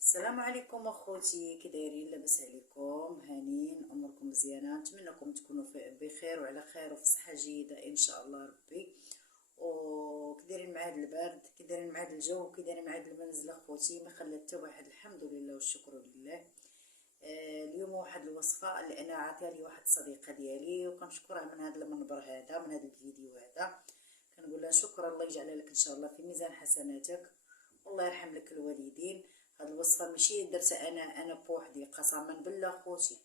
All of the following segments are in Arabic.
السلام عليكم اخوتي، كي دايرين؟ لاباس عليكم؟ هانين؟ اموركم مزيانه؟ نتمنىكم تكونوا بخير وعلى خير وفي صحه جيده ان شاء الله ربي. وكي دايرين مع هذا البرد؟ كي دايرين مع هذا الجو؟ كي دايرين مع هذا المنزل اخوتي؟ ما خلى حتى واحد، الحمد لله والشكر لله. اليوم واحد الوصفه اللي انا عاطيها لي واحد الصديقه ديالي، وكنشكرها من هذا المنبر هذا، من هذا الفيديو هذا. كنقول لها شكرا، الله يجعلها لك ان شاء الله في ميزان حسناتك، والله يرحم لك الوالدين. هاد الوصفه ماشي درتها انا بوحدي، قسما بالله خوتي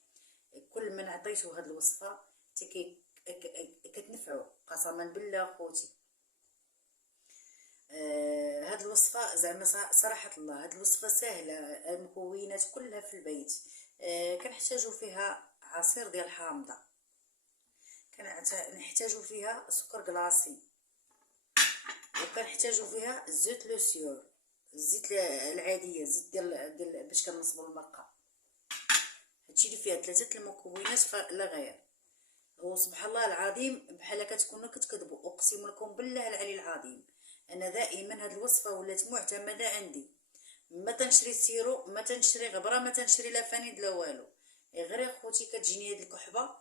كل من عطيته هاد الوصفه حتى كتنفعو، قسما بالله خوتي. هاد الوصفه زعما صراحه الله، هاد الوصفه سهله، المكونات كلها في البيت. كنحتاجو فيها عصير ديال الحامضه، كنحتاجو فيها سكر كلاصي، وكنحتاجو فيها زيت لوسيور، الزيت العاديه، زيت ديال باش كنصبوا المرقه. هادشي اللي فيها ثلاثه المكونات لا غير. وسبحان الله العظيم، بحال كتكونوا كتكذبوا، اقسم لكم بالله العلي العظيم. انا دائما هاد الوصفه ولات معتمده عندي. ما تنشري السيرو، ما تنشري غبره، ما تنشري لا فانيد لا والو. غير يا خوتي كتجيني هاد الكحبه،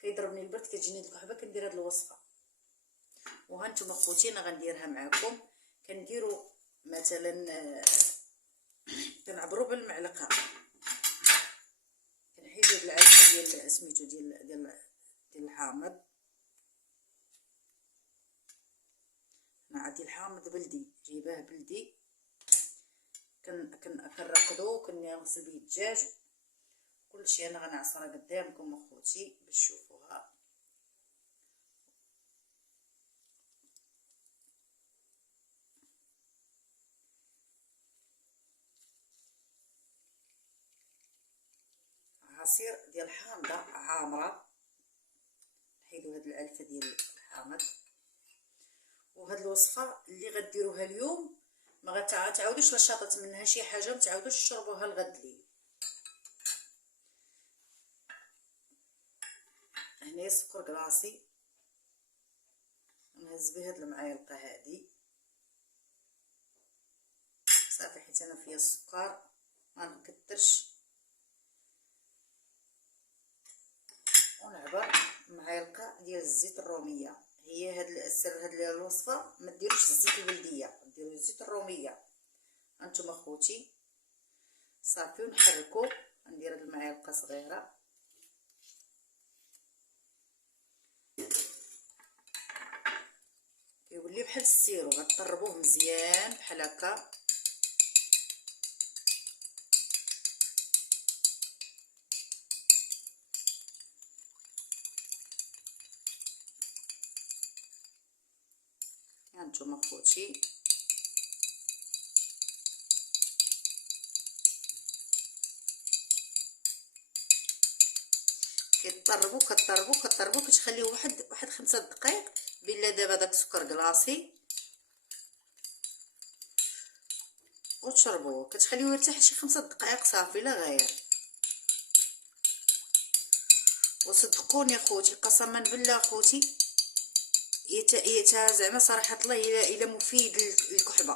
كيضربني البرد، كتجيني هاد الكحبه كندير هاد الوصفه. وهانتوما خوتي انا غنديرها معكم. كنديروا مثلا كنعبروا بالمعلقه، كنحيدوا العلبه ديال سميتو ديال الحامض. انا عندي الحامض بلدي، جايباه بلدي. كنرقدو، كنغسل به الدجاج، كلشي انا غنعصرها قدامكم اخوتي باش تشوفوها. عصير ديال حامضه عامره، نحيدو هاد العلفه ديال الحامض. وهاد الوصفه اللي غديروها اليوم ما غتعاودوش لا شاطت منها شي حاجه، ما تعاودوش تشربوها الغد لي. هنا سكر كلاصي، نهز به هاد المعالقه هادي صافي، حيت انا فيها السكر ما نكثرش. ونعبر معلقه ديال الزيت الروميه، هي هاد السر هاد الوصفه ما ديروش الزيت البلديه، ديروا الزيت الروميه. هانتوما خوتي صافي، ونحركو. ندير هاد المعلقه صغيره، كيولي بحال السيرو، غطربوه مزيان بحال هكا. هانتوما خوتي كطربو كتخليوه واحد 5 دقائق. بلا دابا داك السكر كلاصي وتشربوه، كتخليوه يرتاح شي 5 دقائق صافي لا غير. وصدقوني خوتي، قسما بالله خوتي يتا زعما صراحه الله الا مفيد للكحبه.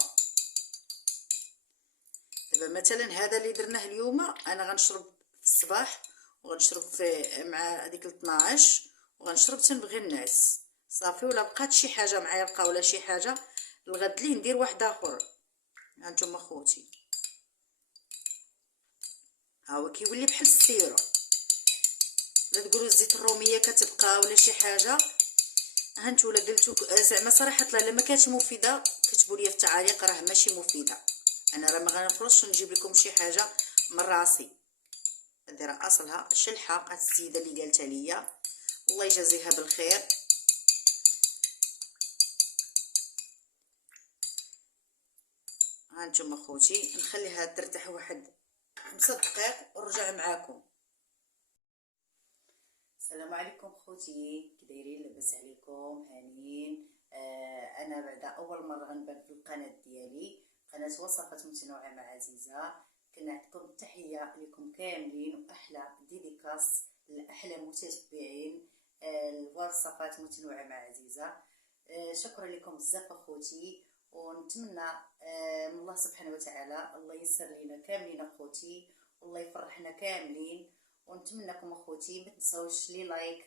دابا مثلا هذا اللي درناه اليوم انا غنشرب في الصباح، وغنشرب مع ديك 12، وغنشرب تنبغي الناس صافي. ولا بقات شي حاجه معلقه ولا شي حاجه الغد لي ندير واحد اخر. هانتوما خوتي ها هو كيولي بحال السيرو. لا تقولوا الزيت الروميه كتبقى ولا شي حاجه. هانتو لا قلتو زعما صراحه لا ما كانتش مفيده كتبوا لي في التعاليق راه ماشي مفيده. انا راه ما غنخرجش نجيب لكم شي حاجه من راسي، هذه راه اصلها شلحه هاد السيده اللي قالتها ليا، الله يجازيها بالخير. هانتوما خوتي نخليها ترتاح واحد 5 دقائق ونرجع معاكم. السلام عليكم خوتي، كي دايرين؟ لاباس عليكم؟ هانيين؟ انا بعدا اول مره غنبان في القناه ديالي، قناه وصفات متنوعه مع عزيزه. كنعطيكم التحيه لكم كاملين، واحلى ديديكاس لاحلى متتبعين الوصفات متنوعه مع عزيزه. شكرا لكم بزاف اخوتي، ونتمنى من الله سبحانه وتعالى الله ييسر لينا كاملين اخوتي، والله يفرحنا كاملين. ونتمنىكم اخوتي ما تنساوش لي لايك،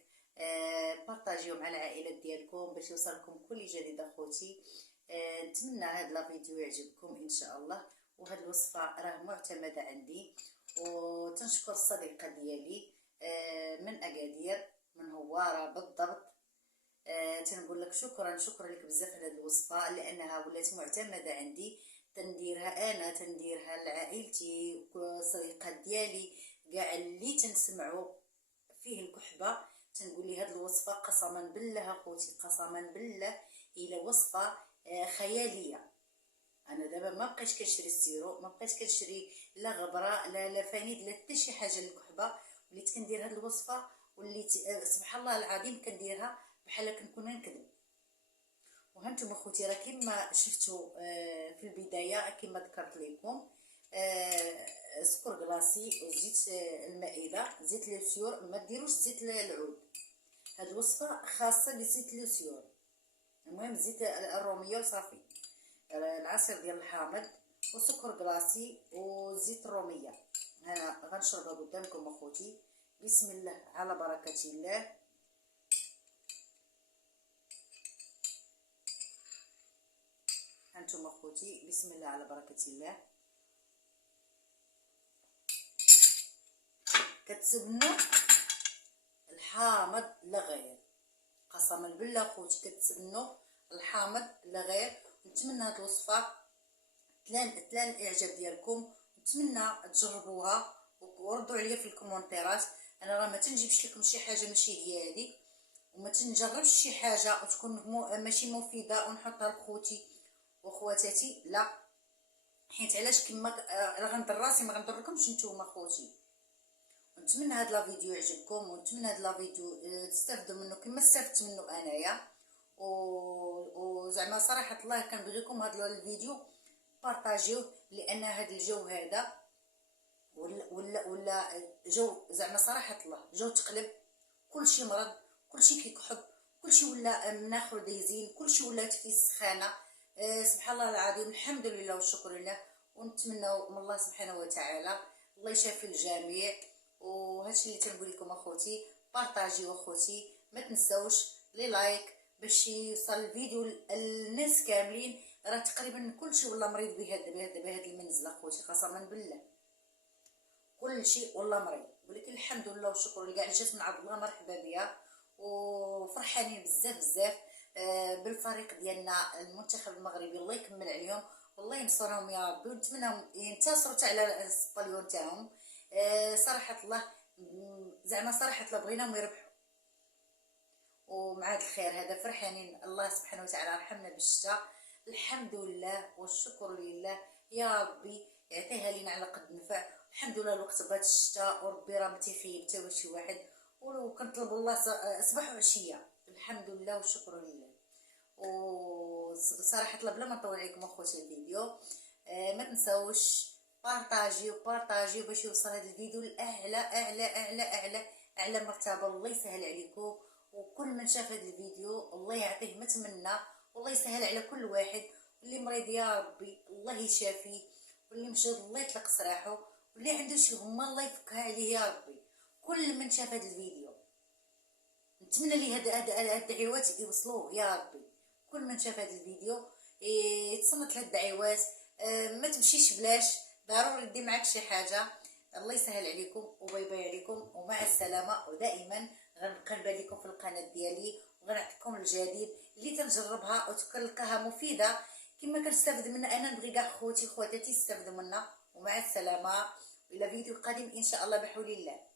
بارطاجيو مع العائلات ديالكم باش يوصلكم كل جديد اخوتي. نتمنى هذا الفيديو يعجبكم ان شاء الله، وهذه الوصفه راه معتمده عندي. وتنشكر الصديقه ديالي من اكادير، من هواره بالضبط. تنقول لك شكرا لك بزاف على هذه الوصفه، لانها ولات معتمده عندي. تنديرها انا، تنديرها لعائلتي والصديقات ديالي كاع اللي تنسمعوا فيه الكحبه. تنقول لي هذه الوصفه قسما بالله اخوتي، قسما بالله الى وصفه خياليه. انا دابا ما بقيتش كنشري السيرو، ما بقيتش كنشري لا غبره لا فانيد لا حتى شي حاجه للكحبه. وليت كندير هذه الوصفه، وليت سبحان الله العظيم كنديرها بحال كنكون نكذب. وهانتم اخوتي راه كما شفتوا في البدايه كما ذكرت لكم، سكر كلاصي وزيت المائده، زيت لوسيور، ما ديروش زيت العود. هاد الوصفه خاصه بزيت لوسيور، المهم زيت الروميه وصافي. العصير ديال الحامض وسكر كلاصي وزيت الروميه. انا غنشربها قدامكم اخوتي، بسم الله على بركه الله. هانتم اخوتي بسم الله على بركه الله. كتسبنوا الحامض لا غير، قسما بالله اخوتي كتسبنوا الحامض لا غير. نتمنى هاد الوصفه تلان الاعجاب ديالكم، نتمنى تجربوها وردوا عليا في الكومونتيرات. انا راه ما تنجيبش لكم شي حاجه ماشي ديالي، وما تنجربش شي حاجه وتكون ماشي مفيده ونحطها لخوتي وخواتاتي، لا. حيت علاش كما راه غنضر راسي ما غنضركمش نتوما خوتي. ونتمنى هذا الفيديو يعجبكم، ونتمنى هذا الفيديو تستافدوا منه كما استفدت منه انايا. وزعما صراحه الله كنبغيكم هذا الفيديو بارطاجيوه، لان هذا الجو هذا ولا جو زعما صراحه الله جو تقلب. كلشي مرض، كلشي كيكحب، كلشي ولا مناخ دايزين، كلشي ولات فيه السخانه. سبحان الله العظيم، الحمد لله والشكر لله. ونتمنى من الله سبحانه وتعالى الله يشافي الجميع. وهادشي اللي تنقول لكم اخوتي، بارطاجيو اخوتي، ما تنساوش لي لايك باش يوصل الفيديو للناس كاملين. راه تقريبا كلشي ولا مريض بهذا المنزل اخوتي، قسما بالله كلشي ولا مريض. ولكن الحمد لله والشكر لكاع اللي جات من عند الله مرحبا بها. وفرحانين بزاف بزاف بالفريق ديالنا المنتخب المغربي، الله يكمل عليهم والله ينصرهم يا ربي. ونتمنى ينتصروا حتى على السباليون تاعهم. صراحه الله زعما صراحه الله بغيناهم يربحوا. ومع هذا الخير هذا فرحانين. الله سبحانه وتعالى رحمنا بالشتاء، الحمد لله والشكر لله. يا ربي يعطيها لينا على قد نفع. الحمد لله الوقت بات الشتاء، وربي راه ما تيخيب حتى شي واحد، ولو كنطلبوا الله صباح وعشيه. الحمد لله والشكر لله. وصراحه بلا ما نطول عليكم اخوتي الفيديو، ما تنساوش بارطاجيو باش يوصل هذا الفيديو لاعلى اعلى اعلى اعلى اعلى مرتبه. الله يسهل عليكم، وكل من شاف هذا الفيديو الله يعطيه ما تمنى، والله يسهل على كل واحد. واللي مريض يا ربي الله يشافيه، واللي مشى الله يطلق سراحه، واللي عنده شي غمه الله يفكها عليه يا ربي. كل من شاف هذا الفيديو نتمنى ليه هاد الدعوات يوصلوه يا ربي. كل من شاف هذا الفيديو يتصنت لهاد الدعوات. ما تمشيش بلاش، ضروري دي معك شي حاجه. الله يسهل عليكم وباي باي عليكم ومع السلامه. ودائما غنبقى نباليكم في القناه ديالي وغنعطيكم الجديد اللي تنجربها وتلقاها مفيده كما كنستافد منها انا. نبغي كاع خوتي وخواتاتي يستافدوا منها. ومع السلامه الى فيديو قادم ان شاء الله بحول الله.